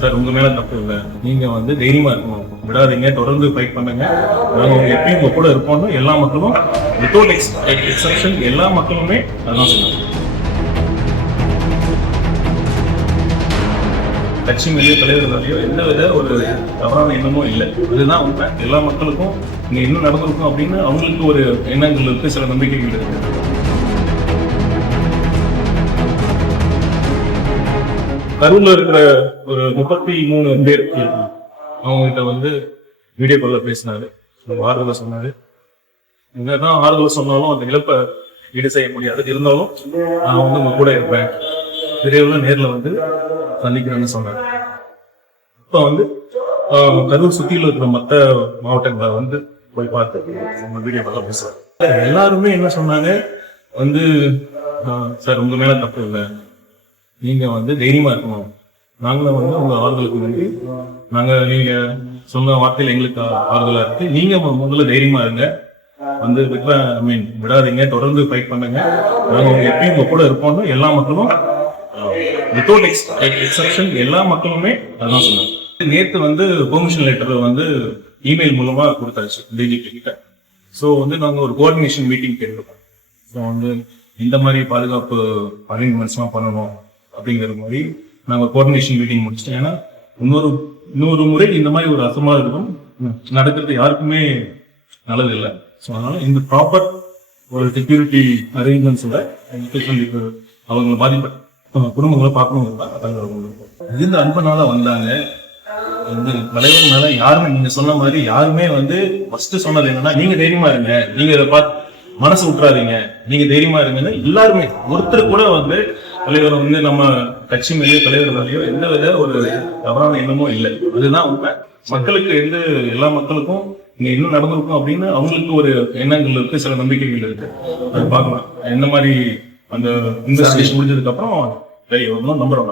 Sir உங்க மேல தப்பு இல்லை. நீங்க தைரியமா இருக்கணும், விடாதீங்க, தொடர்ந்து ஃபைட் பண்ணுங்க. நாங்க எப்பயும் உங்க கூட இருப்போம்னு எல்லா மக்களும் வித்தவுட் எக்ஸப்ஷன் எல்லா மக்களுமே அதான் சொன்னாங்க. கட்சி மேலேயோ தலைவர்களையோ எந்த வித ஒரு தவறான எண்ணமும் இல்லை. அதுதான் உண்மை. எல்லா மக்களுக்கும் இங்க என்ன நடந்திருக்கும் அப்படின்னு அவங்களுக்கு ஒரு எண்ணங்கள் இருக்கு, சில நம்பிக்கைகள் இருக்கு. கரூர்ல இருக்கிற ஒரு 33 பேர் அவங்க கிட்ட வீடியோ கால்ல பேசினாரு, ஆறுதலை சொன்னாரு. என்னதான் ஆறுதலை சொன்னாலும் அந்த இழப்பை ஈடு செய்ய முடியாது. இருந்தாலும் நான் உங்க கூட இருப்பேன், விரைவில் நேர்ல சந்திக்கிறேன்னு சொன்னாரு. இப்ப கரூர் சுத்தியில இருக்கிற மற்ற மாவட்டங்களை போய் பார்த்து வீடியோ கால்ல பேசுறாரு. எல்லாருமே என்ன சொன்னாங்க, சார் உங்க மேல தப்பு இல்லை, நீங்க தைரியமா இருக்கணும். நாங்களும் உங்க ஆறுதலுக்கு நன்றி. நீங்க சொன்ன வார்த்தையில எங்களுக்கு ஆறுதலா இருக்கு. நீங்க முதல்ல தைரியமா இருங்க, விடாதீங்க, தொடர்ந்து ஃபைட் பண்ணுங்க. நாங்க எப்பயும் உங்க கூட இருப்போம்னு எல்லா மக்களும் வித்தவுட் எக்ஸப்ஷன் எல்லா மக்களுமே அதான் சொன்னாங்க. நேற்று பெர்மிஷன் லெட்டர் இமெயில் மூலமா கொடுத்தாச்சு டிஜிபி கிட்ட. ஸோ நாங்க ஒரு கோஆர்டினேஷன் மீட்டிங் கேட்டிருக்கோம். ஸோ இந்த மாதிரி பாதுகாப்பு அரேஞ்ச்மெண்ட்ஸ்லாம் பண்ணணும் அப்படிங்கிற மாதிரி நாங்கள் கோஆர்டினேஷன் மீட்டிங் முடிச்சிட்டோம். ஏன்னா இன்னொரு முறை இந்த மாதிரி ஒரு அசம்பாவிதம் நடக்கிறது யாருக்குமே நல்லது இல்லை. ஸோ அதனால இந்த ப்ராப்பர் ஒரு செக்யூரிட்டி அரேஞ்ச்மெண்ட்ஸோட அவங்களை பாதிப்பட்ட குடும்பங்களை பார்க்கணும். இந்த அன்பனால வந்தாங்க. தலைவர் மேல யாருமே நீங்க சொன்ன மாதிரி யாருமே ஃபர்ஸ்ட் சொன்னது என்னன்னா, நீங்க தைரியமா இருங்க, நீங்க இதை பார்த்து மனசு விட்டுறாதீங்க, நீங்க தைரியமா இருங்கன்னு எல்லாருமே. ஒருத்தர் கூட தலைவர் நம்ம கட்சி மேலேயோ தலைவர்களையோ எந்த வித ஒரு தவறான எண்ணமும் இல்லை. அதுதான் உண்மை. மக்களுக்கு எல்லா மக்களுக்கும் இங்க என்ன நடந்திருக்கும் அப்படின்னு அவங்களுக்கு ஒரு எண்ணங்கள் இருக்கு, சில நம்பிக்கைகள் இருக்கு. அது பார்க்கலாம். இந்த மாதிரி இன்வெஸ்டிகேஷன் முடிஞ்சதுக்கு அப்புறம் நம்புறோம்.